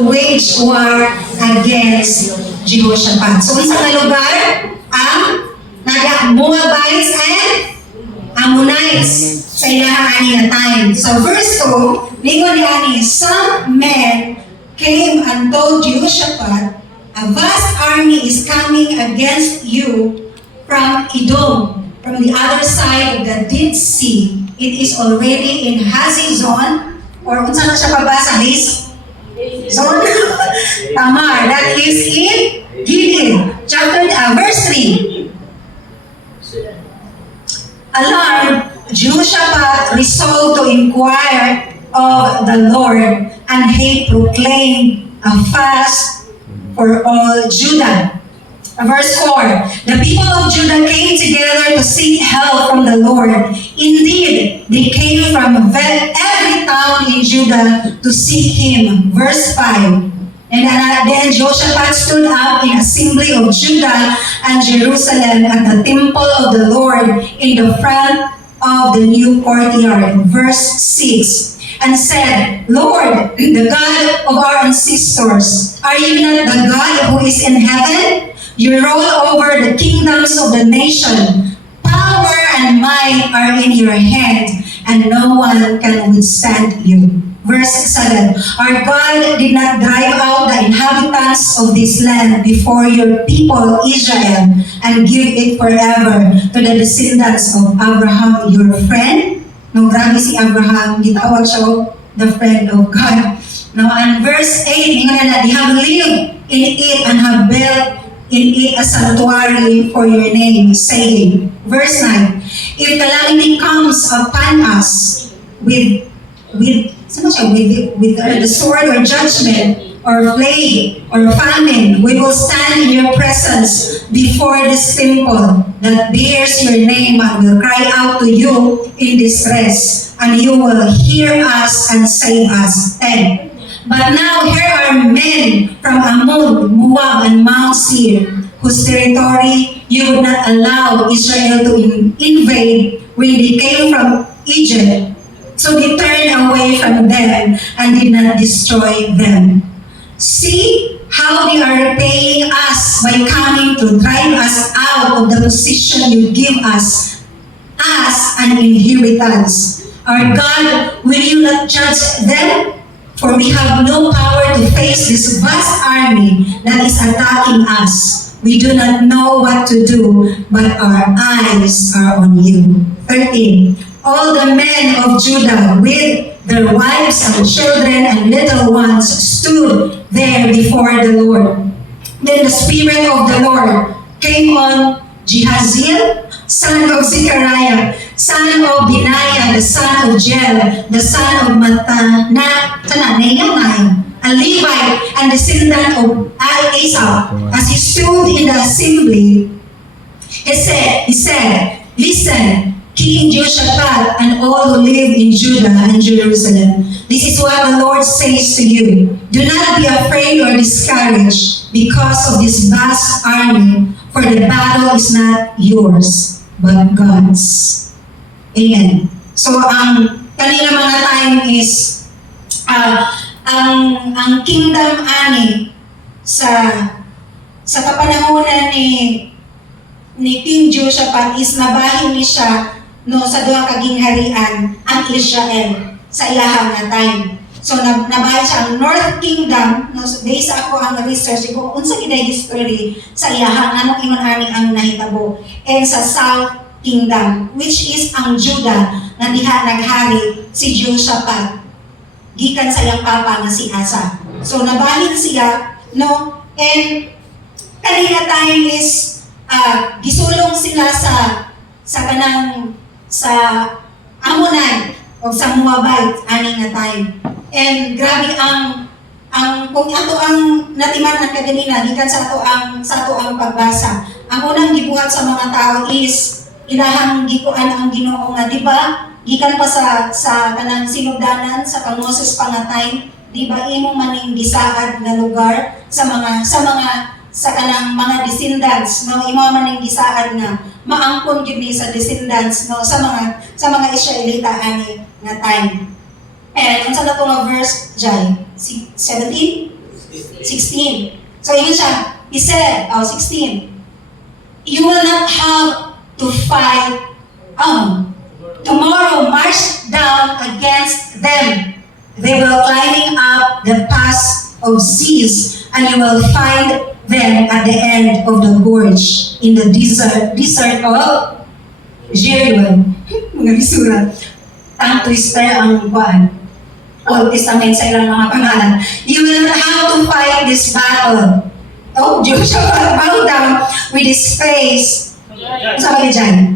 to wage war against Jehoshaphat. So, unsa nga lugar? Ang Moabites and Ammonites sa ilahang ani nga time. So, verse 2, lingon ni ani, some men came and told Jehoshaphat, a vast army is coming against you from Edom, from the other side of the Dead Sea. It is already in Hazezon, or unsa na siya pabasa, Zon Tamar, that is in Gilead. Verse 3. Alarmed, Jehoshaphat resolved to inquire of the Lord, and he proclaimed a fast for all Judah. Verse 4, the people of Judah came together to seek help from the Lord. Indeed, they came from every town in Judah to seek him. Verse 5, and then Jehoshaphat stood up in assembly of Judah and Jerusalem at the temple of the Lord in the front of the new courtyard. Verse 6, and said, Lord, the God of our ancestors, are you not the God who is in heaven? You roll over the kingdoms of the nation. Power and might are in your hand, and no one can withstand you. Verse 7, our God did not drive out the inhabitants of this land before your people Israel, and give it forever to the descendants of Abraham, your friend. No, grabe si Abraham, gitawag siya the friend of God. Now, and verse 8, they have lived in it and have built in it a sanctuary for your name, saying, verse 9, if calamity comes upon us with the sword or judgment, or plague, or famine, we will stand in your presence before this temple that bears your name, and will cry out to you in distress, and you will hear us and save us. 10. But now here are men from Ammon, Moab, and Mount Seir, whose territory you would not allow Israel to invade when they came from Egypt. So they turned away from them and did not destroy them. See how they are repaying us by coming to drive us out of the position you give us as an inheritance. Our God, will you not judge them? For we have no power to face this vast army that is attacking us. We do not know what to do, but our eyes are on you. 13. All the men of Judah with their wives and children and little ones stood there before the Lord. Then the Spirit of the Lord came on Jehaziel, son of Zechariah, son of Benaiah, the son of Jel, the son of Mataniah, a Levite and descendant of Asaph. As he stood in the assembly, he said, listen, King Jehoshaphat and all who live in Judah and Jerusalem, this is what the Lord says to you. Do not be afraid or discouraged because of this vast army, for the battle is not yours, but God's. Amen. So, ang kanina mga time is, ang kingdom ani sa kapanahonan ni King Jehoshaphat is nabahin ni siya no sa duha ka gingharian ang Israel sa ilahang nga time. So nabahin siya ang North Kingdom no, based ako ang research ko unsa giday history sa ilahang anong ingon ani ang nahitabo, and sa South Kingdom, which is ang Judah na diha naghari si Jehoshaphat gikan sa iyang papa nga si Asa. So nabahin siya no, and kanina time is gisulong sila sa kanang sa Ammonite o sa Moabite ani nga time. And grabe ang kung ato ang natiman na kaganina gikan sa ato ang pagbasa. Ang unang gibuhat sa mga tao is ilahang gikuan ang Ginoo nga, di ba? Gikan pa sa kanang sinugdanan sa kang Moses pa nga time, di ba imong maning gisaad nga lugar sa kanang mga descendants, no, imo man ning gisaad nga maangkon gyud ni sa descendants, no, sa mga Israelita ani nga time. And unsa na to nga verse Jai 17? 16. So yun siya. He said, 16, you will not have to fight tomorrow march down against them. They will climbing up the pass of Ziz, and you will find them at the end of the gorge in the desert of Jeruel. Mga bisura. Tongue twister ang kuan. Old Testament sa ilang mga pangalan. You will not have to fight this battle. Oh, Joshua bowed down with his face. Sabi dyan.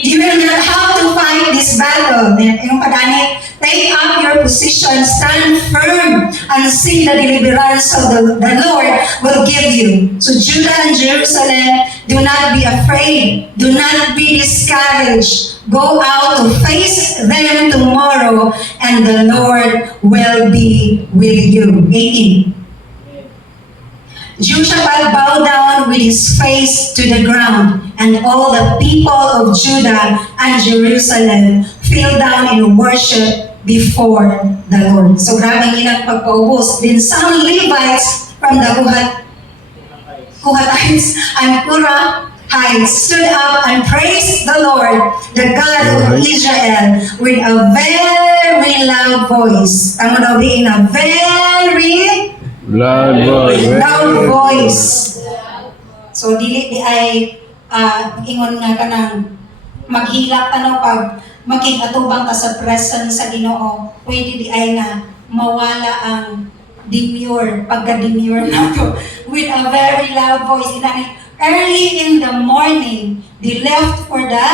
You will not have to fight this battle. Yung padani, take up your position, stand firm, and see the deliverance of the Lord will give you. So Judah and Jerusalem, do not be afraid. Do not be discouraged. Go out to face them tomorrow, and the Lord will be with you. 18. Jehoshaphat bowed down with his face to the ground, and all the people of Judah and Jerusalem fell down in worship before the Lord. So grabe ilang pagpaubos. Then some Levites from the Kohatites and Korahites stood up and praised the Lord, the God of Israel, with a very loud voice. Tama daw in a very loud voice. So di ay ingon nga kanang maghilak pag maging atubang ta sa presence sa Ginoo, pwede di ay nga mawala ang demure, pagka-demure nato with a very loud voice. Early in the morning, they left for the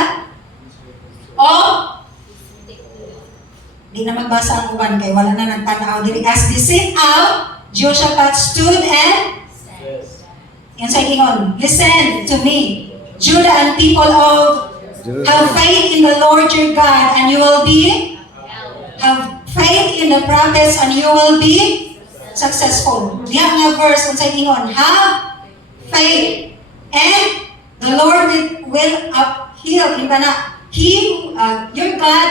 di na magbasa ang uban kay wala na nang tanaw diri. As they set out, Jehoshaphat stood and yan sa ingon, listen to me, Judah and people of have faith in the Lord your God, and you will be have faith in the prophets, and you will be successful. Diyan nga verse kung sa ingon, have faith, and the Lord will upheal your God,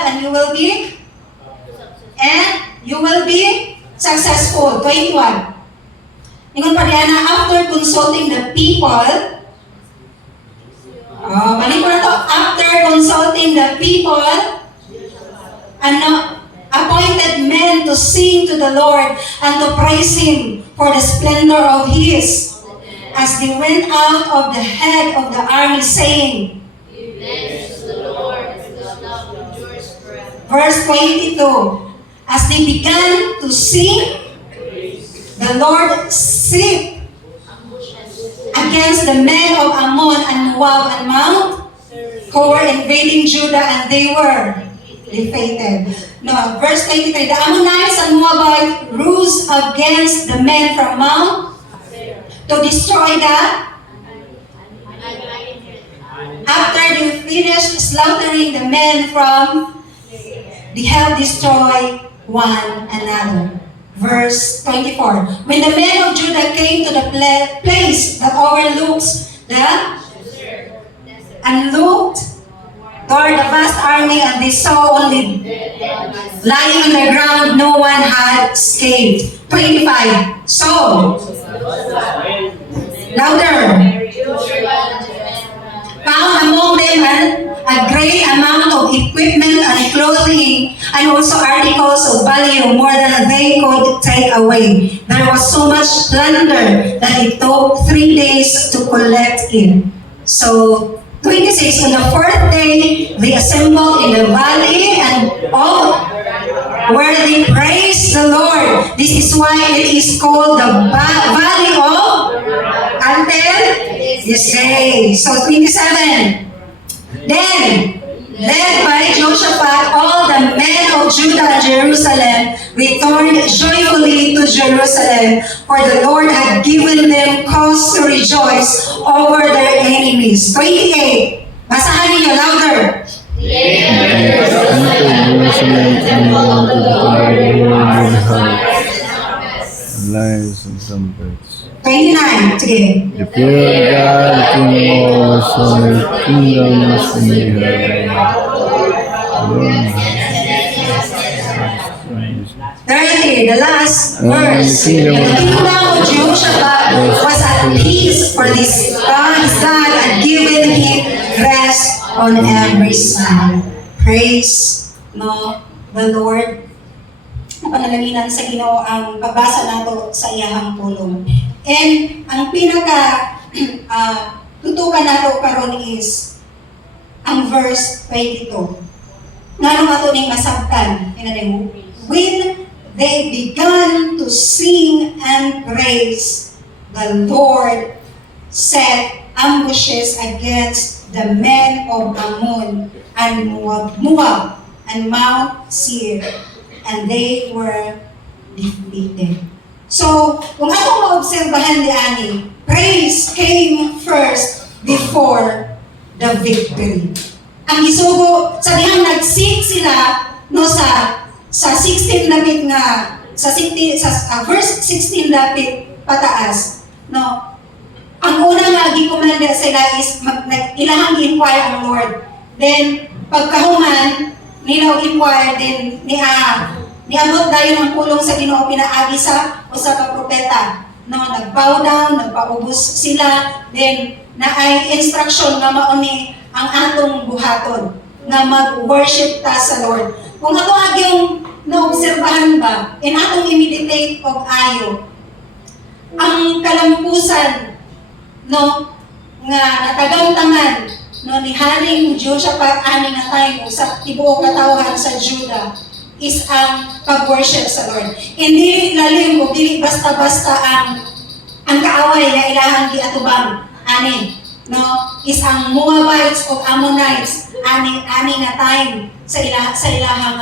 and you will be successful. 21. Ingon pa diyan na after consulting the people, after consulting the people, appointed men to sing to the Lord and to praise Him for the splendor of His, as they went out of the head of the army, saying, thanks to the Lord, His love endures forever. Verse 22, as they began to sing, the Lord set against the men of Ammon and Moab and Mount, who were invading Judah, and they were defeated. No, verse 23, the Ammonites and Moabites rose against the men from Mount to destroy that. After they finished slaughtering the men from, they have destroyed one another. Verse 24, when the men of Judah came to the place that overlooks and looked toward the vast army, and they saw only lying on the ground, no one had escaped. 25, so louder, found among them a great amount of equipment and clothing, and also articles of value more than they could take away. There was so much plunder that it took 3 days to collect it. So 26, on the fourth day, they assembled in the valley and where they praised the Lord. This is why it is called the valley of until this day. So 27. Then, led by Jehoshaphat, all the men of Judah and Jerusalem returned joyfully to Jerusalem, for the Lord had given them cause to rejoice over their enemies. 28. Basahan niyo louder. Lions and trumpets. 29. Sige. The pure God, King of all kingdoms in the earth. 30. here, the last And verse. the kingdom And the kingdom of Jehoshaphat was at peace, for his God had given him rest on every side. Praise the Lord. Panalaginan sa Ginoo ang pagbasa nato sa iyahang pulong. And ang pinaka tutukan nato karon is ang verse 22. Ngano ato ning masabtan? When they began to sing and praise, the Lord set ambushes against the men of Ammon and Moab and Mount Seir, and they were defeated. So, kung atong maobserbahan di ani, praise came first before the victory. Ang isugo, sa dihang nag-sing sila no sa 16 dapit nga sa verse 16 dapit pataas no. Ang una nga gikomanda sila is ilahang inquire ang Lord. Then pagkahuman nila inquire din niabot dayon ang pulong sa Ginoo pinaagi sa usa ka propeta no, nagbow down, nagpaubos sila, then naay instruction nga mao ni ang atong buhaton nga mag-worship ta sa Lord. Kung ato agyong naobserbahan ba, in atong i-meditate og ayo, ang kalampusan no nga natagamtaman no ni Haring Jehoshaphat ani nga time sa tibuok katawhan sa Juda is ang pag-worship sa Lord. Hindi lalim o dili basta-basta ang kaaway nga ilahang giatubang ani no is ang Moabites o Ammonites ani nga time sa ilahang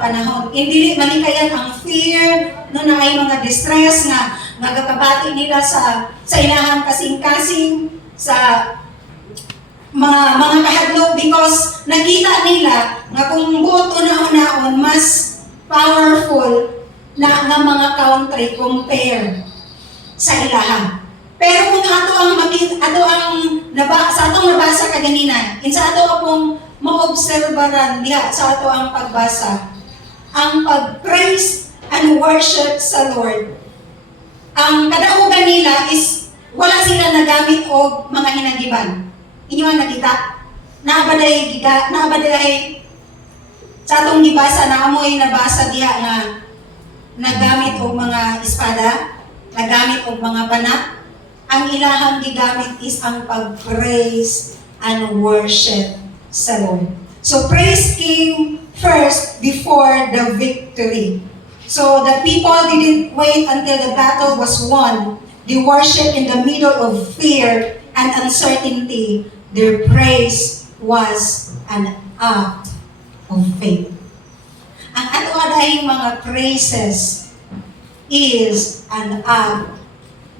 panahon. Hindi manikayan ang fear no na ay mga distress nga nagakabati nila sa ilahang kasing-kasing sa mga kahadlok because nakita nila nga kung buot una-unaon mas powerful na nga mga country compare sa ilaha. Pero kung sa atong nabasa kaganina, sa ato akong maobserbaran diha sa ato ang pagbasa, ang pag-praise and worship sa Lord. Ang kadaugan nila is wala sila nagamit og mga hinagiban. Inyo ang nakita? Naabaday sa atong gibasa na amoy nabasa diha nga nagamit og mga espada, nagamit og mga banak. Ang ilahang gigamit is ang pag-praise and worship sa Lord. So praise came first before the victory. So the people didn't wait until the battle was won. They worshiped in the middle of fear and uncertainty. Their praise was an act of faith. Ang ato-adayong mga praises is an act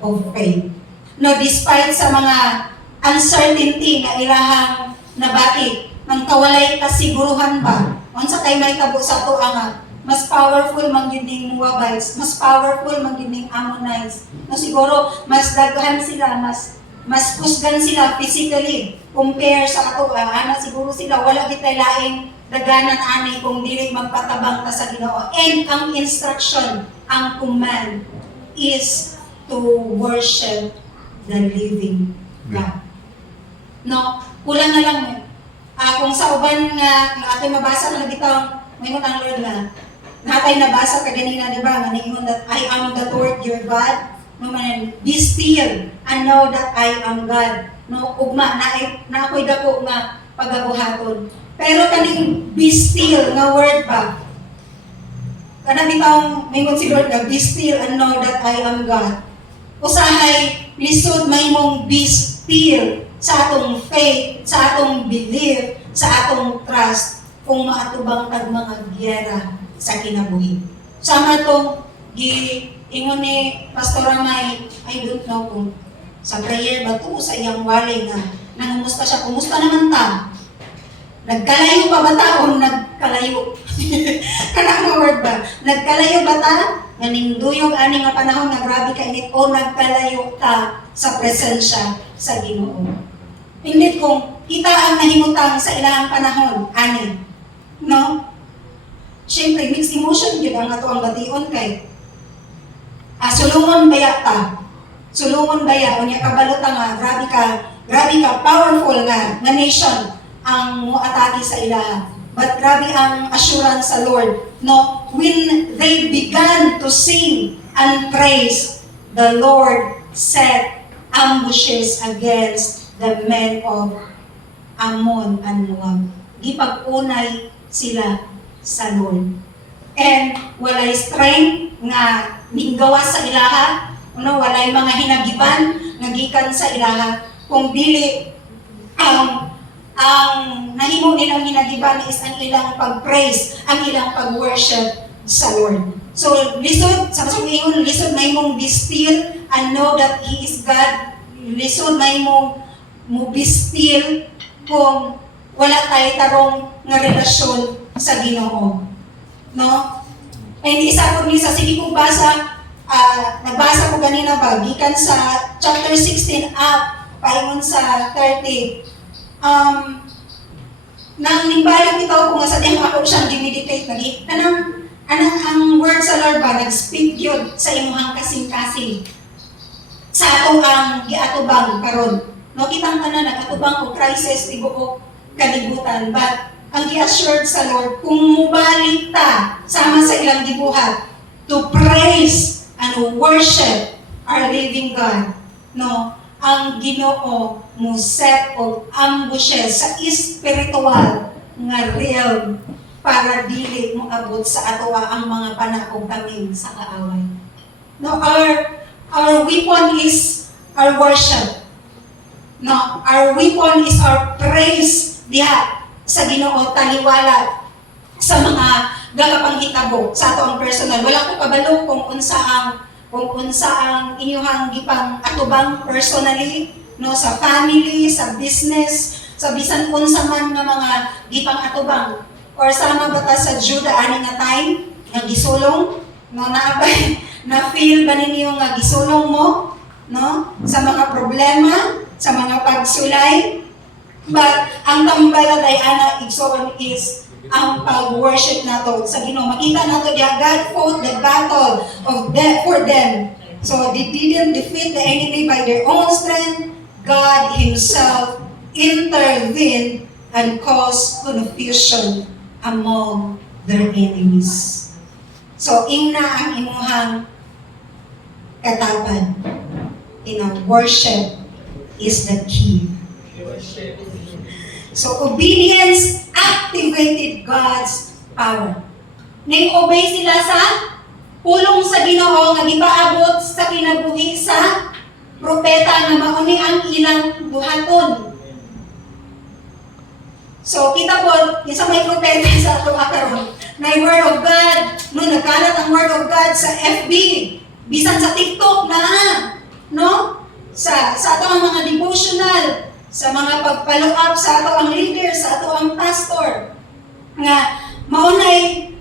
of faith. No, despite sa mga uncertainty nga ilahang nabati, nang kawalay kasiguruhan ba, unsa kay may tabo sa to nga mas powerful man gyud ning Moabites, mas powerful man gyud ning Ammonites. No, siguro mas daghan sila, mas kusgan sila physically compare sa ato. Ana siguro sila wala gitay laing daganan ani kung dili magpatabang ta sa Ginoo. And ang instruction, ang command is to worship the living God. No, kulang na lang kung sa uban nga ato mabasa na bitaw mayroon ang Lord na natay nabasa kaganina di ba nga ningon that I am the Lord your God. No man, be still and know that I am God. No, ugma na ako'y dako nga pagabuhaton. Pero kaning be still nga word ba? Kana bitaw mingon si Lord nga be still and know that I am God. Usahay lisod may mong be still sa atong faith, sa atong belief, sa atong trust kung maatubang tag mga giyera sa kinabuhi. Sama tong ingon ni Pastor Amay, I don't know kung sa prayer ba to, sa iyang wali nga nangumusta siya, kumusta naman ta? Nagkalayo pa ba ta o nagkalayo? Kanang mga word ba? Nagkalayo ba ta? Nga ninduyog ani nga panahon nga grabe ka init o nagkalayo ta sa presensya sa Ginoo. Pindit kung kita ang nahimutang sa ilang panahon, ani. No? Siyempre, mixed emotion yun ang ato ang bation kay sulungon baya ta. Sulungon baya, unya kabalo ta nga, grabe ka, powerful nga nation ang muatake sa ilaha. But grabe ang assurance sa Lord. No, when they began to sing and praise, the Lord set ambushes against the men of Ammon and Moab. Gipag-unay sila sa Lord. And walay strength nga nigawa sa ilaha, walay mga hinagiban nga gikan sa ilaha, kung dili ang nahimo nilang hinagiban is ang ilang pag-praise, ang ilang pag-worship sa Lord. So, lisod, sa ingon, lisod may mong be still and know that He is God. Lisod may mong mo be still kung wala tayo tarong nga relasyon sa Ginoo. No? And isa ko ni sa sige kong basa, nagbasa ko ganina ba, gikan sa chapter 16 up, paingon sa 30. Nang nimbalang ito kung sa diyang ako siyang dimeditate lagi, anang ang word sa Lord ba, nag-speak yun sa imuhang kasing-kasing. Sa atong ang giatubang karon. No, kitang tanan, nag-atubang o crisis, tibuok, kalibutan. But, ang gi-assured sa Lord, kung mubalik ta, sama sa ilang gibuhat, to praise and worship our living God. No, ang Ginoo mo set of ambushes sa spiritual nga realm para dili mo abot sa atoa ang mga panakong kami sa kaaway. No, our weapon is our worship. No, our weapon is our praise diha sa Ginoo, taliwala sa mga gagapanghitabo sa ato ang personal. Wala ko kabalo kung unsa ang inyong gipang atubang personally, no, sa family, sa business, sa bisan unsa man nga mga gipang atubang, or sama ba ta sa Juda ani nga time nga gisulong, no, naabay na feel ba ninyo nga gisulong mo, no, sa mga problema, sa mga pagsulay. But ang tambalan ay ana igsoon is ang pag-worship nato sa Ginoo. Makita nato diya God fought the battle for them. So they didn't defeat the enemy by their own strength. God Himself intervened and caused confusion among their enemies. So ingna ang imuhang katapad. Worship is the key. So obedience activated God's power. Nag-obey sila sa pulong sa Ginoo nga gipaabot sa kinabuhi sa propeta nga mauni ang ilang buhaton. So kita po, isa may propeta sa ato karon, na Word of God, no, nagkalat ang Word of God sa FB, bisan sa TikTok na, no? Sa ato ang mga devotional, sa mga pag-follow up sa ato ang leader, sa ato ang pastor, nga maunay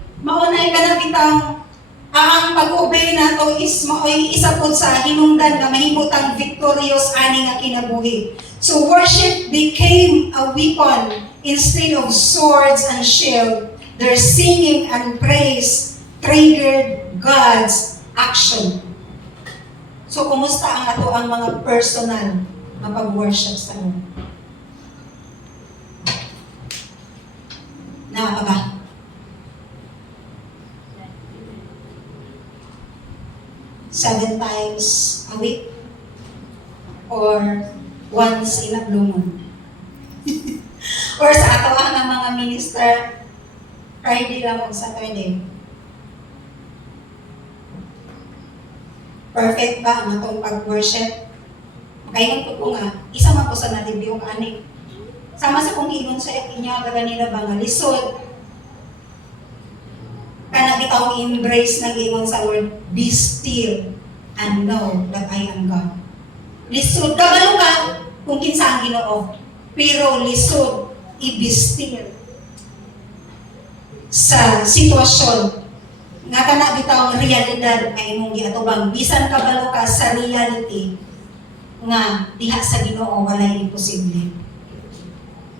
ka na bitang ang pag-obey nato is maoy isa po sa hinungdan na mahimutang victorious ani nga kinabuhi. So worship became a weapon instead of swords and shield. Their singing and praise triggered God's action. So kumusta ang ato ang mga personal na pag-worship sa Lord? Na ba? Seven times a week or once in a blue moon. Or sa ato ang mga minister, Friday lang o Saturday. Perfect ba ang atong pag-worship? Kaya ko nga, isa man po sa na-review ani. Sama sa kong ingon sa inyo, kaganila ba nga lisod, kana bitaw embrace ng ingon sa word, be still and know that I am God. Lisod, kabalo ka kung kinsa ang Ginoo, pero lisod, i-be still sa sitwasyon nga kana bitaw realidad ay imong giatubang, bisan kabalo ka sa reality nga diha sa Ginoo walay imposible.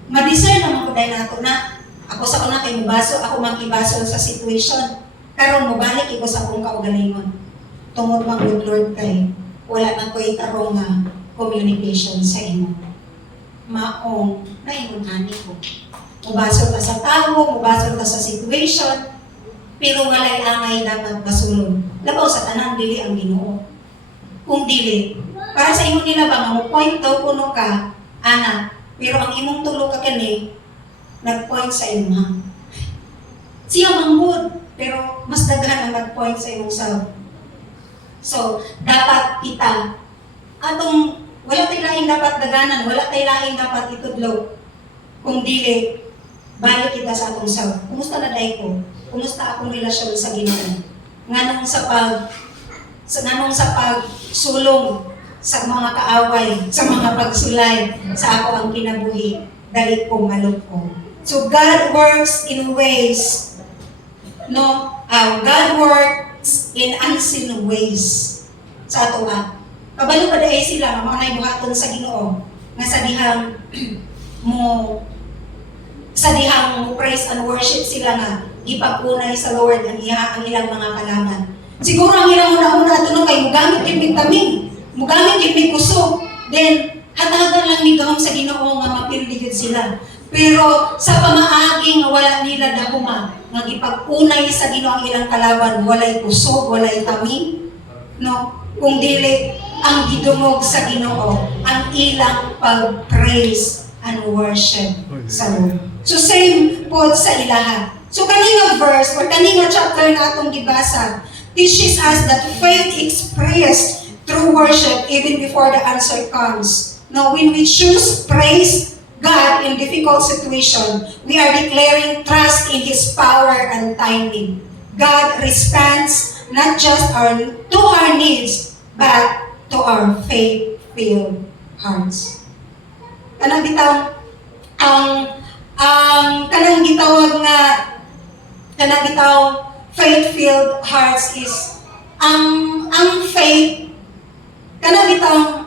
Ma-discern naman ko dahil nato na Ako sa una kay mubaso, ako makibasol sa situation. Karon mo balik iko sa akong kaugalingon. Tungod man good Lord kay wala na ko'y tarong nga communication sa imo. Maong naingon ani ko. Mubasol ka sa tao, mubasol ka sa situation, pero walay angay dapat basulon. Labaw sa tanang dili ang Ginoo. Kung dili, para sa imo nila ba nga mo point daw kuno ka, ana, pero ang imong tulo ka kani nag-point sa imo. Siya manggod, pero mas daghan ang nag-point sa imong self. So, dapat kita, atong, wala tayo laing dapat daganan, wala tayo laing dapat itudlo. Kung dili, balik kita sa atong self. Kumusta na dahi ko? Kumusta akong relasyon sa Ginoo? Nganong sa pagsulong sa mga kaaway, sa mga pagsulay, sa ako ang kinabuhi, dali kong malukong. So God works in ways, God works in unseen ways sa ato nga. Kabalo pa dahil sila, mga naibuhaton sa Ginoo, nga sa dihang mo praise and worship sila nga, ipagpunay sa Lord ang ilang mga kalaman. Siguro ang ilang una-una ito no, kay mugamit yung taming, mugamit yung kusog, then hatagan lang ni gahom sa Ginoo nga mapindigid sila. Pero sa pamaagi nga wala nila dahuma, nga ipagpunay sa Ginoo ang ilang kalaban, walay kusog, walay taming, no? Kung dili ang gidungog sa Ginoo, ang ilang pag-praise and worship sa Lord. So same po sa ilaha. So kaninga verse or kaninga chapter na atong gibasa teaches us that faith expressed through worship even before the answer comes. Now when we choose praise God in difficult situation, we are declaring trust in His power and timing. God responds not just to our needs, but to our faith-filled hearts. Kanang bitaw kanang gitawag nga kanang bitaw faith-filled hearts is ang faith kanang bitaw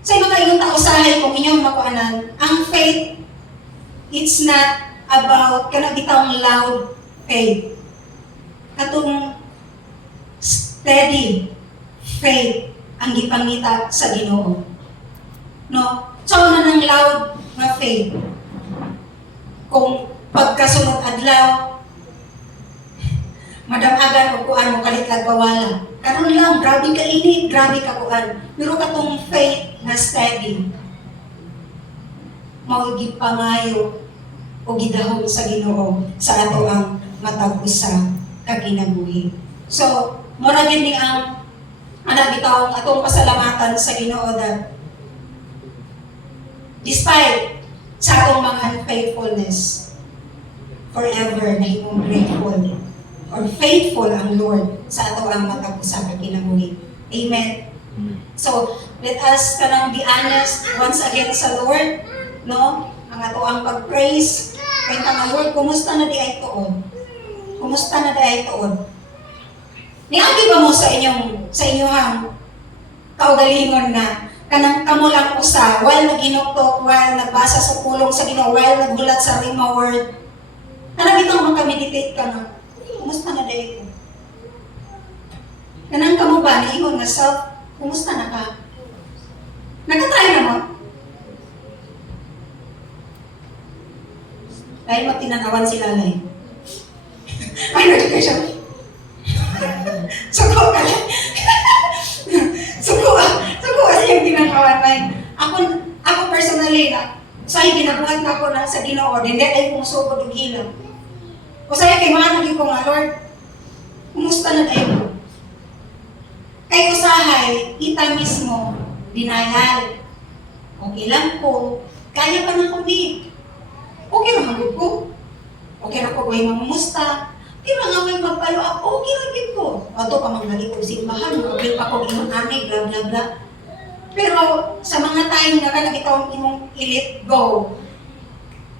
sa mga iyong tausahay kung inyong makuanan, ang faith, it's not about kanang bitawng loud faith. Katong steady faith ang gipangita sa Ginoo. No? So na ng loud nga faith. Kung pagkasunod adlaw, madamagan o kuan mo kalitlag bawala. Karon lang, grabe ka init, grabe ka kuan. Pero katong faith na steady, maugip pangayo o gidahom sa Ginoo sa ato ang matag usa ka kinabuhi. So, mura gid ni ang bitaw atong pasalamatan sa Ginoo that despite sa atong mga unfaithfulness, forever na himong grateful or faithful ang Lord sa ato ang matag usa ka kinabuhi. Amen. So, let us kanang be honest once again sa Lord, no? Ang ato ang pag-praise kay nga Lord, kumusta na di ay tuod? Kumusta na di ay tuod? Niagi ba mo sa inyong kaugalingon na kanang kamo lang usa while naginuktok, while nagbasa sa pulong sa Ginoo, while nagbulat sa Rhema word, kanang bitong makameditate ka na, kumusta na di ko? Kanang kamo ba niingon nga self, kumusta na ka? Nagkatry na mo? Dahil magtinanawan si Lalay. Ay, nagkatry siya. Suko ka. Suko siyang ginagawan. Ako personally, sa'yo ginabuhat na ako sa Ginoo, hindi ay kung sugod og hilaw. O sa'yo kay mga naging ko nga, Lord, kumusta na tayo? Kay usahay, kita mismo, denial. Okay lang po. Kaya pa na kami. Okay lang magod ko. Okay lang po may mamumusta. Okay lang nga may magpalo ako. Okay lang din ko. Ato pa mga nalikog simbahan. Okay pa kong imong anay, bla bla bla. Pero sa mga time nga ka nakita imong i-let go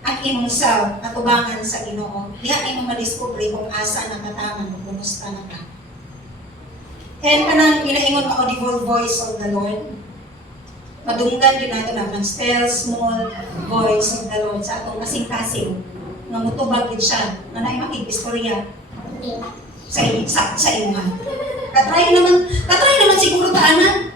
ang imong self, atubangan sa Ginoo, diha imong madiscover kung asa nakataman o kumusta na ka. And kanang inaingon ang audible voice of the Lord. Madunggan din nato na ang still small voice of the Lord sa atong kasing-kasing. nga mutubag gid siya, nga naay makig-istorya sa imuhan. Katry naman siguro taanan.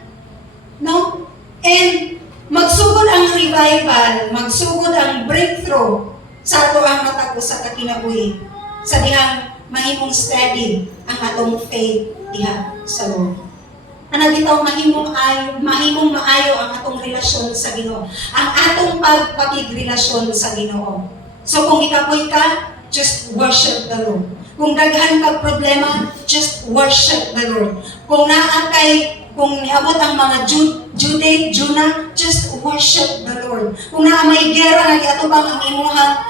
No? And magsugod ang revival, magsugod ang breakthrough sa ato ang matag sa kakinabuhi. Sa dihang mahimong steady ang atong faith diha sa Lord. Ana bitaw mahimong maayo ang atong relasyon sa Ginoo. Ang atong pagpakigrelasyon sa Ginoo. So kung ikapoy ka, just worship the Lord. Kung daghan kag problema, just worship the Lord. Kung niabot ang mga Juna, just worship the Lord. Kung naa may gera nga giatubang ang imuhang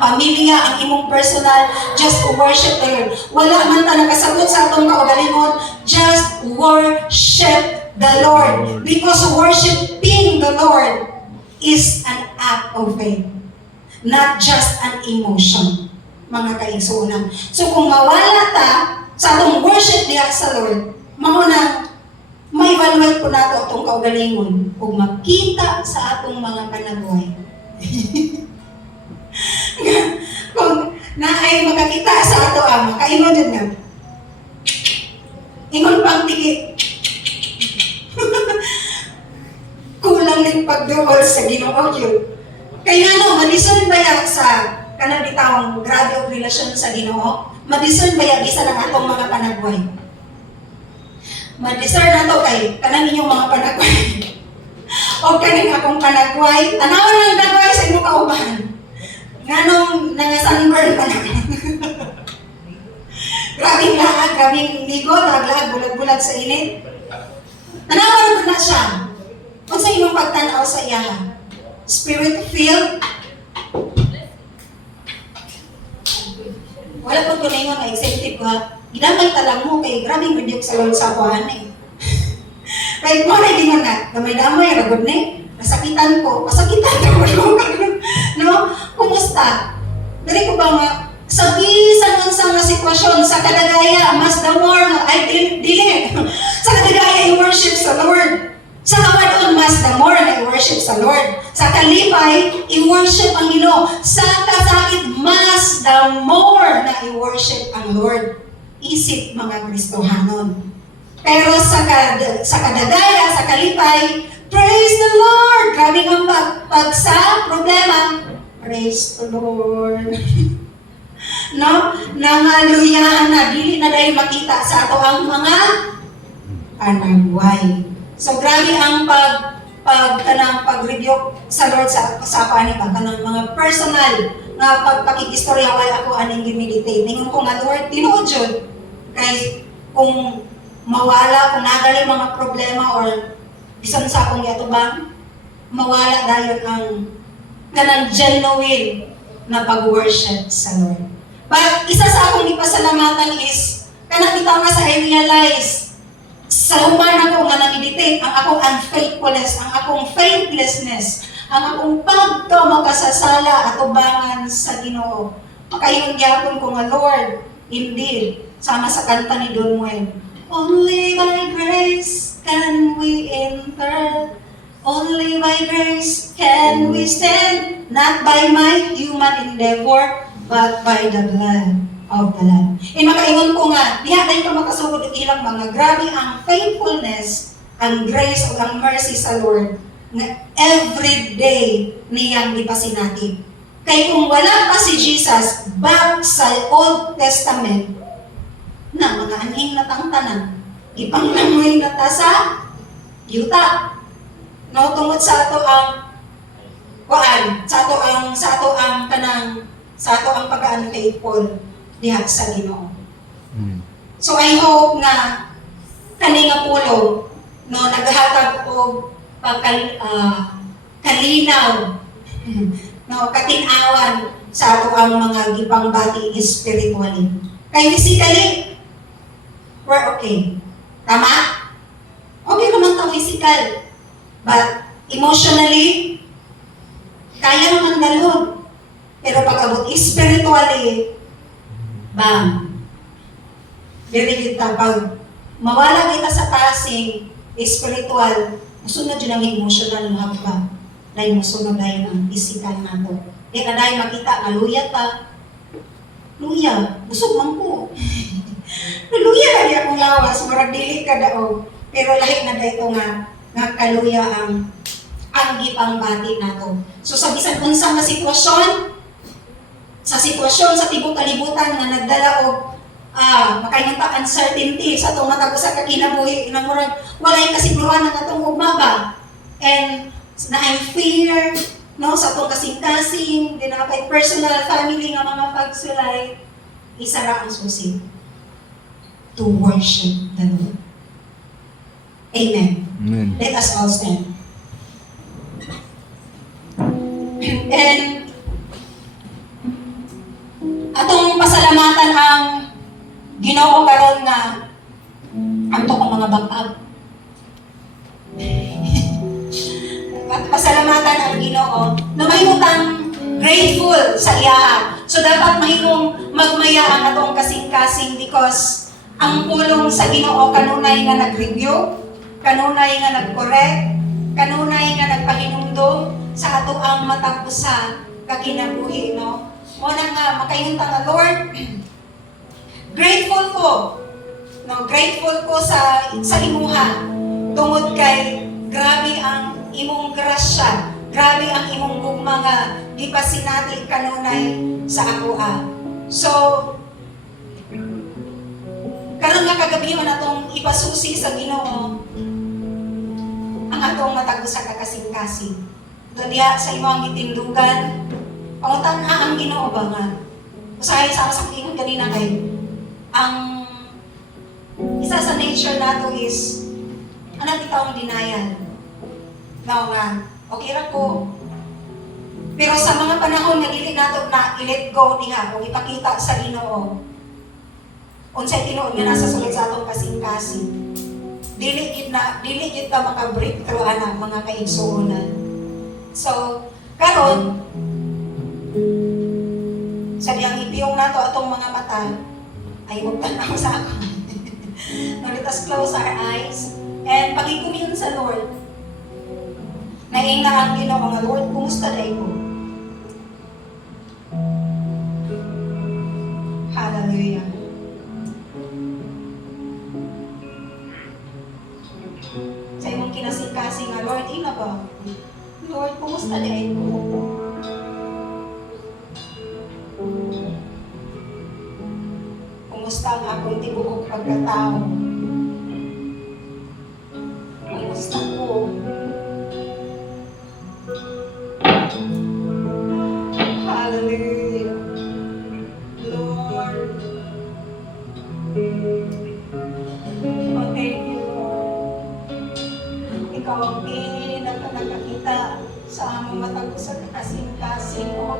pamilya, ang imong personal, just worship the Lord. Wala man ta nakasagot sa atong kaugalingon, just worship the Lord. Because worshiping the Lord is an act of faith, not just an emotion, mga kaigsuonan. So kung mawala ta sa atong worship diha sa Lord, mao na ma-evaluate po nato atong kaugalingon ug makita sa atong mga panagbuhay. Kung naay makakita sa ato ama, kaingon jud nga. Ingon pang tigi. Kulang ning pagduol sa Ginoo gyud. Kaya madison ba ya sa kanang bitawong grabe og relasyon sa Ginoo? Madison ba ya bisan ang atong mga panagbuhay? Madiscern nato kay kanang inyong mga panagbuhay. O kaning akong panagbuhay, tanawon lang dagway sa imong kauban. Nganong nangasunburn pa na. Grabing lahat, grabing ligo, laglag, bulag-bulag sa init. Tanawon na siya. Kung sa imong pagtanaw sa iya, spirit-filled, wala po ito na yun, na-executive ko ha. Gidamay talang mo kay grabing video sa lol sa kuhaan eh. Kahit mo na hindi mo na, damay-damay, ragod na eh. Nasakitan ko, ko. No? Kumusta? Dari ko ba nga, sa bisan sa mga sitwasyon, sa kadagaya, mas the more, ay dili. Sa kadagaya, i-worship sa Lord. Sa kawadon, mas the more na i-worship sa Lord. Sa kalipay, i-worship ang Ginoo. Sa kasakit, mas the more na i-worship ang Lord. Isip mga Kristohanon. Pero sa kadagaya, sa kalipay, praise the Lord! Grabe ang pag sa problema. Praise the Lord. No? Nangaluyahan na, dili na dahil makita sa ato ang mga panagway. So grabe ang pag-review sa Lord sa pasapan ni kanang mga personal nga pagpakikistorya why ako aning gimeditate. Ningon ko nga Lord, tinuod jud kay kung mawala, kung nagali mga problema or bisan sa akong yatubang, mawala dahil ang kanang genuine na pag-worship sa Lord. But isa sa akong ipasalamatan is kanang bitaw nga sa I realize sa human ako nga nag-meditate, ang akong unfaithfulness, ang akong faithlessness, ang akong pagkamakasasala at ubangan sa Ginoo. Makaingon gyapon ko nga Lord, indeed, sama sa kanta ni Don Juan, only by grace can we enter, only by grace can we stand, not by my human endeavor, but by the blood of the Lamb. Makaingon ko nga, diha tayo ka makasugod ang ilang mga grabe ang faithfulness, ang grace o ang mercy sa Lord na every day niyang dipasinati. Kaya kung wala pa si Jesus back sa Old Testament, na mga anhing natangtanan, ipanglamoy na ta sa yuta. No, tungod sa ato ang sa ato ang pag-aano kay Paul diha sa Ginoo. So I hope nga kani nga pulong no naghatag og kalinaw no katinawan sa ato ang mga gipangbati spiritually. Kay physically we're okay. Tama? Okay naman to physical. But emotionally kaya naman dalhon. Pero pag-abot spiritually, bang. Very good pag mawala kita sa passing spiritual, musunod yun ang emotional ng hagba. dahil musunod dahil ang isikan nato. Di na dahil makita nga luya ta. Luya, busog man ko. Luya lagi akong lawas, murag dili ka daog. Pero lahi na dito nga kaluya ang gipang bati nato. So sa bisan unsang nga sitwasyon, sa tibok kalibutan nga nagdala og makayunta uncertainty sa itong matagos sa kakinabuhi na murag walay kasiguruhan ng atong ugma ba. And na fear, no, sa itong kasing-kasing, din na kay personal, family nga mga pagsulay, isa ra ang susi. To worship the Lord. Amen. Amen. Let us all stand. And atong pasalamatan ang Ginoo karon nga ato ang mga bag-ab. At pasalamatan ang Ginoo na mahimutang grateful sa iya. So dapat mahimong magmaya ang atong kasing-kasing because ang pulong sa Ginoo kanunay nga nag-review, kanunay nga nag-correct, kanunay nga nagpahinumdum sa ato ang matag usa ka kinabuhi, no? Mo na nga makayunta nga Lord, grateful ko. No, grateful ko sa imuha tungod kay grabe ang imong grasya, grabe ang imong gugma nga gipasinati kanunay sa ako. So karon nga kagabi man atong ipasusi sa Ginoo ang atong matag usa ka kasing-kasing. Diya sa imong gitindugan, pangutan-a ang Ginoo ba nga usahay sa ingon ganina kay ang isa sa nature nato is anong itawang denial. No nga, okay ra ko. Pero sa mga panahon nga dili nato na i-let go diha o ipakita sa Ginoo unsay tinuod nga nasa sulod sa atong kasing-kasing. Dili gid ta maka-breakthrough ana mga kaigsuonan. So, karon sa diyang ipiyong nato atong mga mata ay huwag tanaw sa ako. Let us close our eyes and pag-ikumin sa Lord. Naing na ang Ginoo nga Lord, kumusta day ko? Hallelujah. Sa imong kinasing-kasing nga Lord, ina ba? Lord, kumusta day ko? Kumusta ang akong tibuok pagkatao? Kumusta ko? Hallelujah. Lord. Oh, thank you, Lord. Ikaw ang pinaka-nakakita sa among matagos sa kasing-kasing o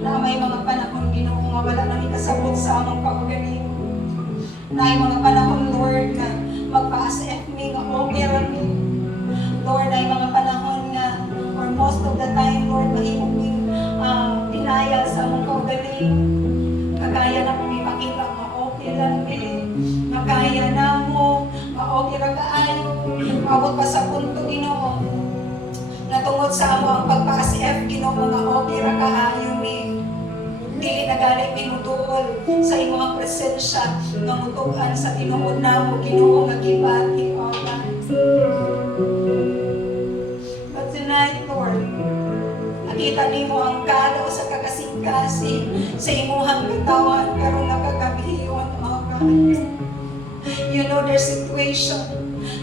na may mga panahon Ginoo nga wala nami kasabot sa among kaugalingon. Na may mga panahon Lord na magpa-asef me nga okay ra mi. Lord, ay mga panahon nga or most of the time Lord mahimong denial sa among kaugalingon. Kagaya na kung ipakita nga okay lang mi. Kagaya na mo nga okay ra kaayo. Maabot pa sa punto Ginoo na tungod sa amo ang pagpa-asef Ginoo nga okay ra kaayo mi. Dili na galing minuduol sa imong presensya nga mutugan sa tinuod namo Ginoo nga gibati o God. But tonight, Lord, nakita nimo ang kalaw sa kakasing-kasing sa imuhang katawan karon nakagabiyon o God. You know their situation.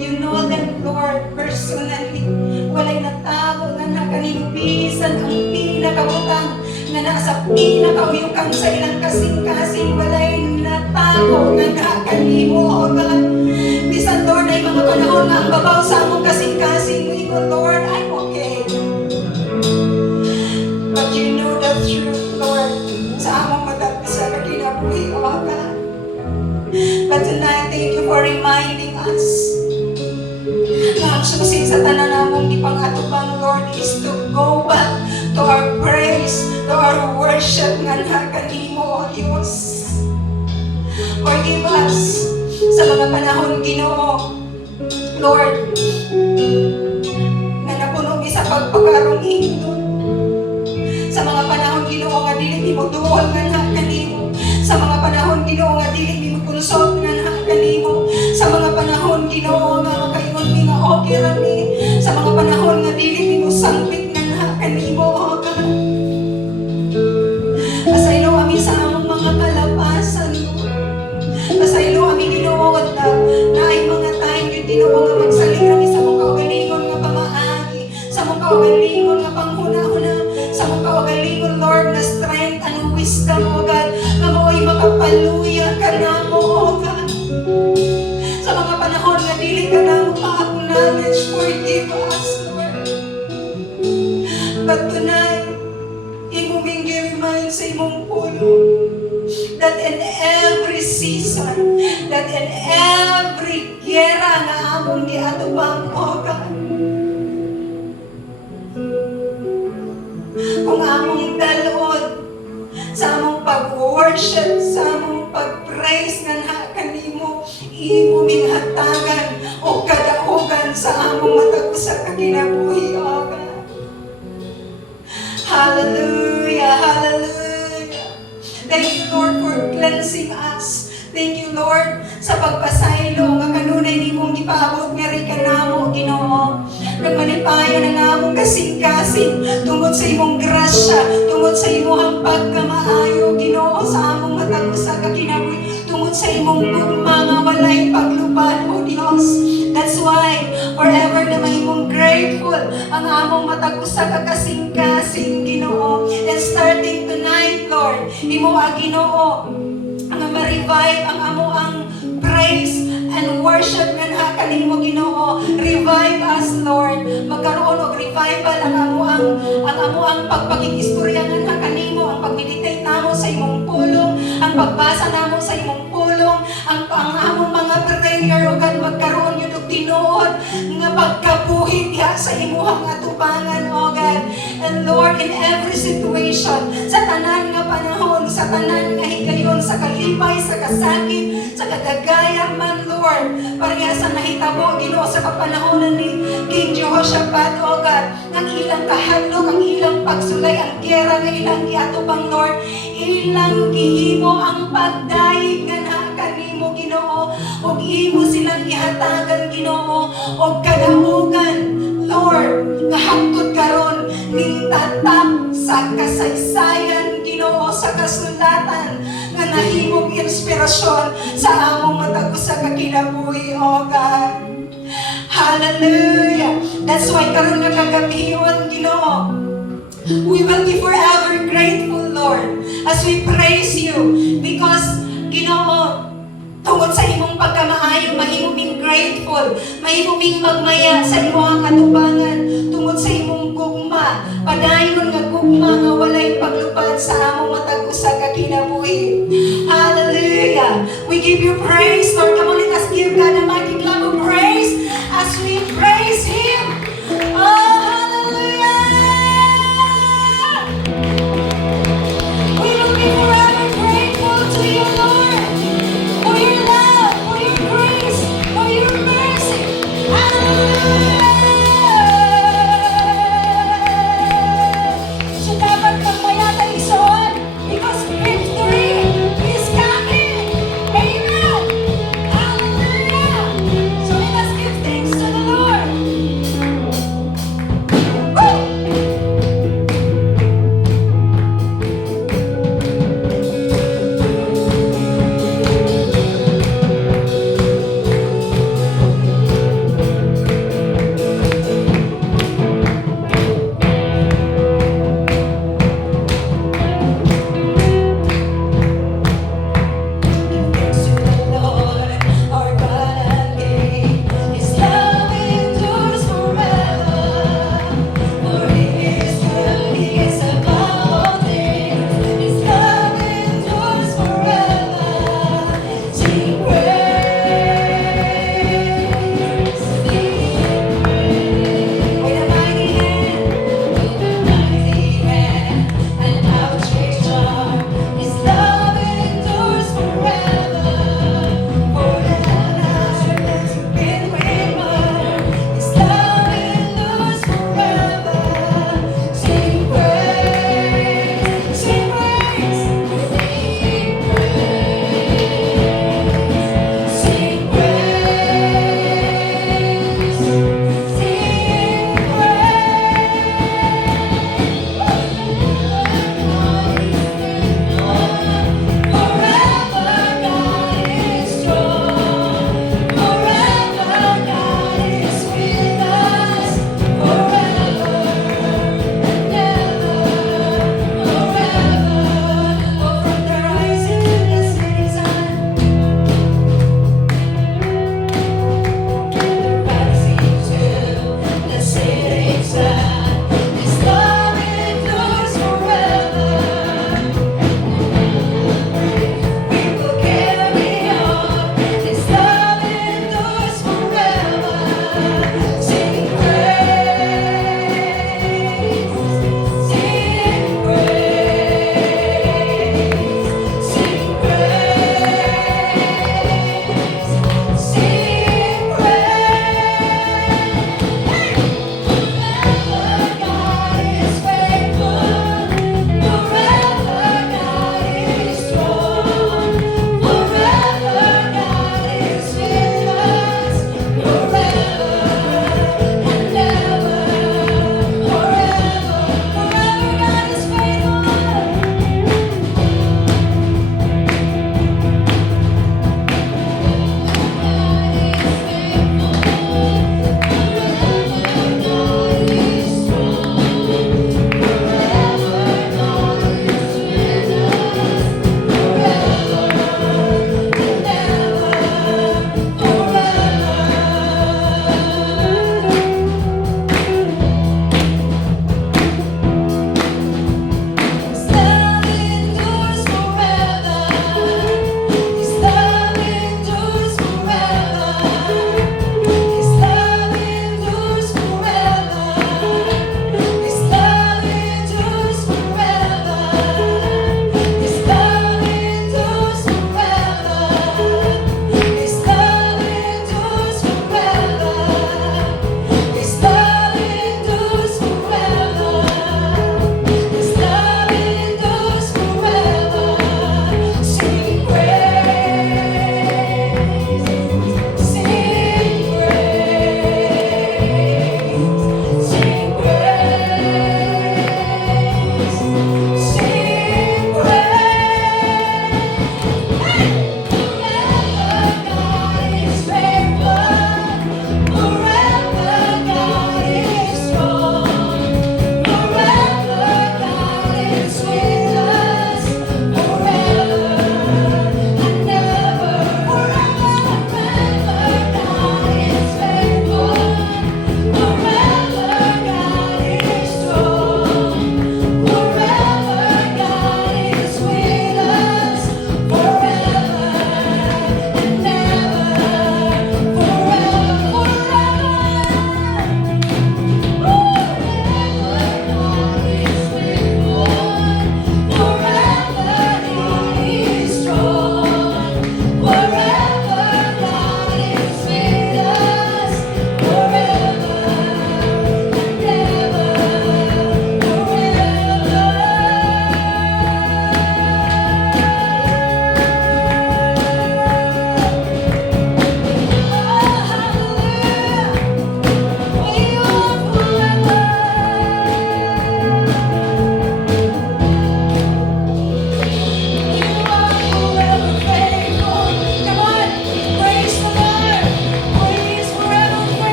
You know them, Lord, personally. Walay natago nga nakanilubisan ang pinakabutang nga nasa pinakauyukan sa ilang kasing-kasing. Walay natago nga nakanimo, O God. Bisan, Lord, ay mga panahon nga ang babaw sa among kasing-kasing. We go, Lord, I'm okay. But you know the truth, Lord, sa among matag sa kinabuhi, O God. But tonight, thank you for reminding us na ang susi sa tanan namong ipang-atubang, Lord, is to go back to our praise, to our worship nga nakanimo, O Diyos. Forgive us sa mga panahon, Ginoo, Lord, na napuno mi sa pagpakarong sa mga panahon Ginoo nga dili mo duol nga na kanimo. Sa mga panahon Ginoo nga dili mo kunsot nga na kanimo. Sa mga panahon Ginoo nga makaingon mi nga okay ra mi. Sa mga panahon nga dili mo sangpit nga na kanimo o God. Pasaylo kami sa among mga kalapasan Lord. Pasaylo kami Ginoo na ay mga time yun Ginoo nga magsalig kami sa mga kaugalingon nga pamaagi. Sa mga kaugalingon nga panghuna-huna. Sa mga kaugalingon, Lord, na strength and wisdom, O God, na mo'y makapaluya ka na mo, O God. Sa mga panahon na dili ka na mo ma-acknowledge, forgive us, Lord. But tonight, imuming gi-remind sa imong pulo that in every season, that in every gera na among giatubang, O God, kung among dalod sa among pag-worship, sa among pag-praise nga na kanimo, imo minghatagan o kadaugan sa among matag sa kaginabuhi, O God. Hallelujah, hallelujah. Thank you, Lord, for cleansing us. Thank you, Lord, sa pagpasaylo nga kanunay nimong gipaabot nga rin kanamo, Ginoo. Nagmanipayo na nga among kasing-kasing tungod sa imong grasya, tungod sa imong pagkamaayo, Ginoo, sa among matag sa kaginabuhi, tungod sa imong gugma nga walay paglubad, O Dios. That's why forever na mahimong grateful ang among matag sa kasing-kasing, Ginoo. And starting tonight, Lord, imo Ginoo ang ma-revive ang amo ang praise and worship nga na kanimo, Ginoo. Revive us, Lord. Magkaroon og revival ang amo ang pagpakikistorya nga na kanimo, ang pagmeditate namo sa imong pulong, ang pagbasa namo sa imong pulong, ang among mga prayer, O God, magkaroon yun og tinuod nga pagkabuhi diha sa imuhang atubangan, O God. And Lord, in every situation, sa tanan nga panahon, sa tanan nga higayon, sa kalipay, sa kasakit, sa kagagayang man, Lord, pareha sa nahitabo, Ginoo, sa kapanahonan ni King Jehoshaphat, O God, ang ilang kahadlok, ang ilang pagsulay, ang gera nga ilang giatubang, Lord, ilang gihimo ang pagdayeg nga na kanimo, Ginoo, og imo silang gihatagan, Ginoo, og kadaugan, Lord, nga hangtod karon ning tatap sa kasaysayan, Ginoo, sa kasulatan nga nahimong inspirasyon sa among matag sa kakinabuhi, O God. Hallelujah. That's why karon nga kagabion, Ginoo, we will be forever grateful, Lord, as we praise you because, Ginoo, tungod sa imong pagkamaayo, mahimuming grateful, mahimuming magmaya sa imong katubangan, tungod sa imong gugma, padayon nga gugma nga walay paglupad sa among matag sa kakinabuhi. Hallelujah. We give you praise, Lord. Come on, let us give God a mighty clap of praise as we praise Him. Oh, hallelujah. We will be forever grateful to you, Lord, for your love, for your grace, for your mercy. Hallelujah! So dapat magmaya tayo isuon because victory is coming. Amen!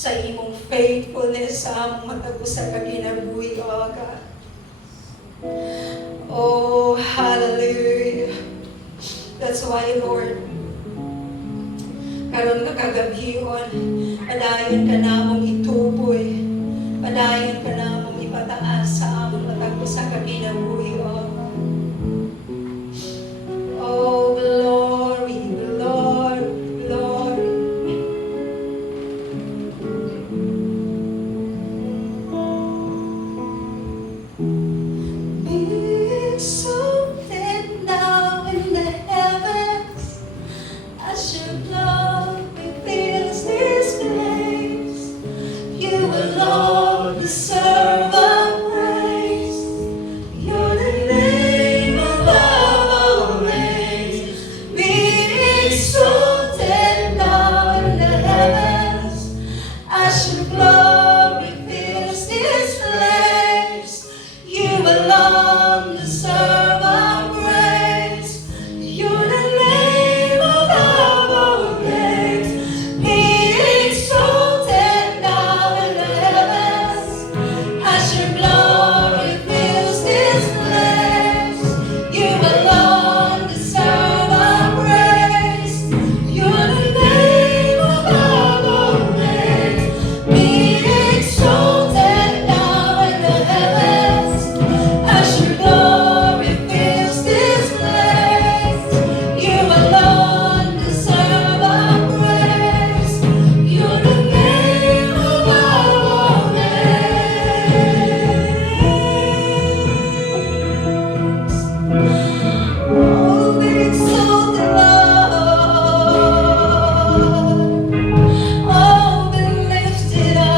sa imong faithfulness sa among matag usa ka kinabuhi, O God. Oh, hallelujah. That's why, Lord, karon ka kagabhion, padayon ka namong ituboy, padayon ka namong ipataas sa among matag usa ka kinabuhi, O God. Oh, glory, glory, glory. Be exalted now in the heavens as your glory fills this place. You alone deserve our praise. You're the name above all names. Be exalted now in the heavens as your glory fills this place. You alone deserve our praise. You're the name above all names. Be exalted now in the heavens as your glory fills this place. You alone deserve our praise. You're the name above all names. Be exalted now in the heavens as your glory fills this place. You alone deserve our praise. You're the name above all names. Oh, be exalted, Lord. Oh, be lifted up.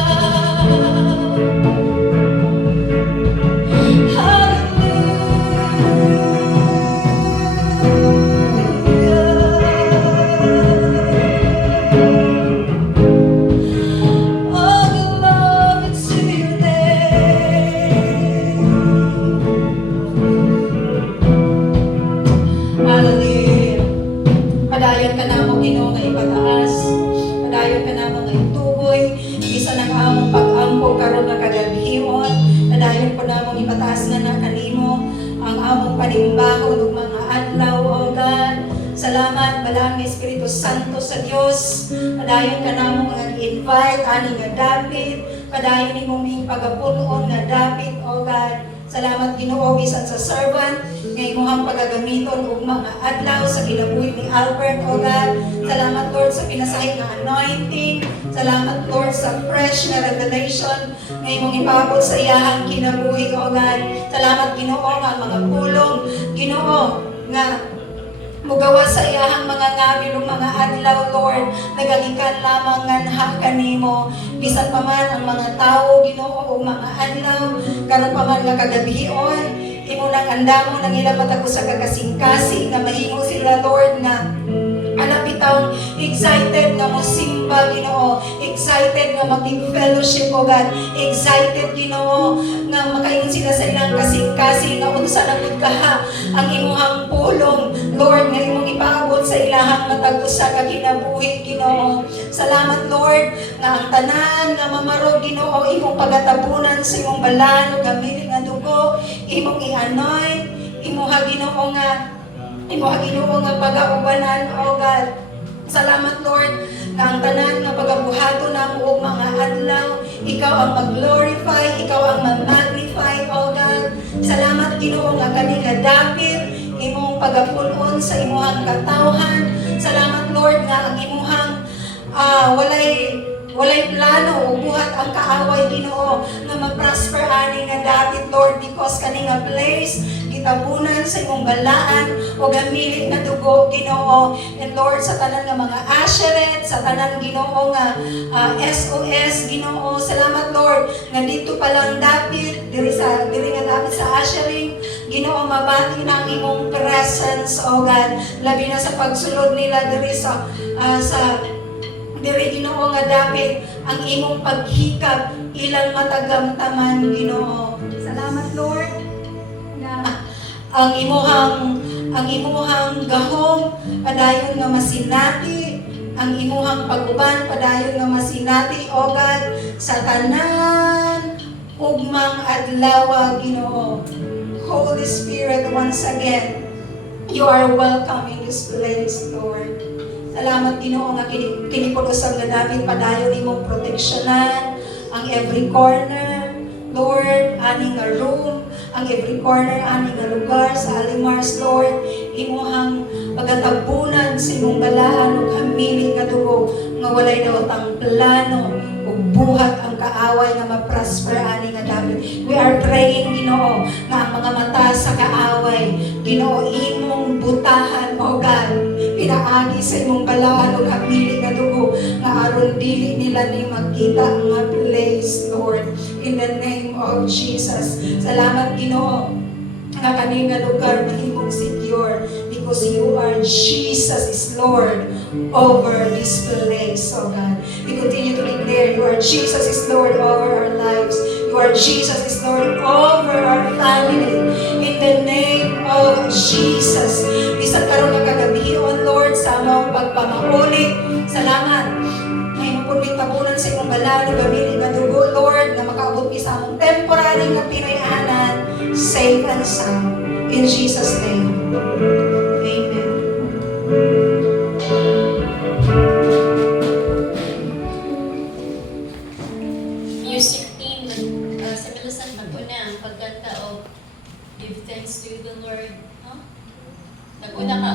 Hallelujah. Padayon ka na mo, Ginoo, nga ipataas. Padayon ka na mo nga ituboy. Isa ng among pag-ampo karon nga kagabihon. Padayon ko na mong ipataas na kanimo ang among panimbahon ug mga adlaw, O God. Salamat, balang Espiritu Santo sa Dios. Padayon ka na mo nga i-invite ani nga David. Padayon nimong ing pagapunon nga David, O God. Salamat, Ginoo, bisan sa servant nga imuhang pagagamiton og mga adlaw sa kinabuhi ni Albert, O God. Salamat, Lord, sa pinasahig nga anointing. Salamat, Lord, sa fresh na revelation nga imong ipabot sa iyahang kinabuhi, O God. Salamat, Ginoo, nga mga pulong, Ginoo, nga mugawa sa iyahang mga ngabil ug mga adlaw, Lord, nagalikan lamang nga kanimo. Bisan pa man ang mga tao, Ginoo, ug mga adlaw, karon pa man nga kagabihon, imo nang andamo nang ilang matag usa ka kasing-kasing nga mahimo sila, Lord, nga alam bitaw excited nga mosimba, Ginoo, excited nga mag-fellowship, O God, excited, Ginoo, nga makaingon sila sa ilang kasing-kasing nga unsa na gud kaha ang imuhang pulong, Lord, nga imong ipaabot sa ilahang matag usa ka kinabuhi, Ginoo. Salamat, Lord, nga ang tanan nga mamarog, Ginoo, imong pagatabunan sa imong balan ug gamitin nga dugo, imong i-anoint, imuha, Ginoo, nga pagaubanan, O God. Salamat, Lord, nga ang tanan nga pagabuhato na mo og mga adlaw, ikaw ang mag-glorify, ikaw ang mag-magnify, O God. Salamat, Ginoo, nga kani nga David, imong pagapunon sa imuhang katawhan. Salamat, Lord, nga ang imuhang walay plano o buhat ang kaaway, Ginoo, nga mag-prosper ani nga David, Lord, because kani nga place gitabunan sa imong balaan o gamilit na dugo, Ginoo. And Lord, sa tanan nga mga Asheret, sa tanan, Ginoo, nga SOS, Ginoo, salamat, Lord, nga dito pa lang David, diri nga David sa Ashering, Ginoo, mabati na ang imong presence, O God, labi na sa pagsulod nila diri sa diri, Ginoo, nga David, ang imong paghikap ilang matagamtaman, Ginoo. Salamat, Lord, na ang imuhang gahom padayon nga masinati ang imuhang pag-uban padayon nga masinati o God sa tanan ugmang adlaw Ginoo. Holy Spirit, once again, you are welcome in this place, Lord. Salamat Ginoo nga kinipulos ang ganamit padayon imong proteksyonan ang every corner, Lord, ani nga room, ang every corner, ani nga lugar sa Alimars, Lord, imuhang pagatabunan sa imong balaan ug hamili nga dugo nga walay dawatang plano ug buhat ang kaaway nga ma-prosper ani nga David. We are praying Ginoo nga ang mga mata sa kaaway, Ginoo imong butahan o God, pinaagi sa imong balaan ug hamili nga dugo nga aron dili nila ni makita nga place, Lord, in the name of Jesus. Salamat Ginoo nga kani nga lugar mahimong secure because you are Jesus is Lord over this place, oh God. We continue to declare you are Jesus is Lord over our lives. You are Jesus is Lord over our family. In the name of Jesus. Bisag karon nga kagabion, Lord, sa among pagpamahuli. Salamat. Ngayon po may tabunan sa imong balalo, gamitin nga dugo, Lord, na makaabot mi sa among temporary nga pinayanan, safe and sound. In Jesus' name. Amen. Music team, sa Milasan mag-una ang pagkanta o Give Thanks to the Lord. No? Nag-una ka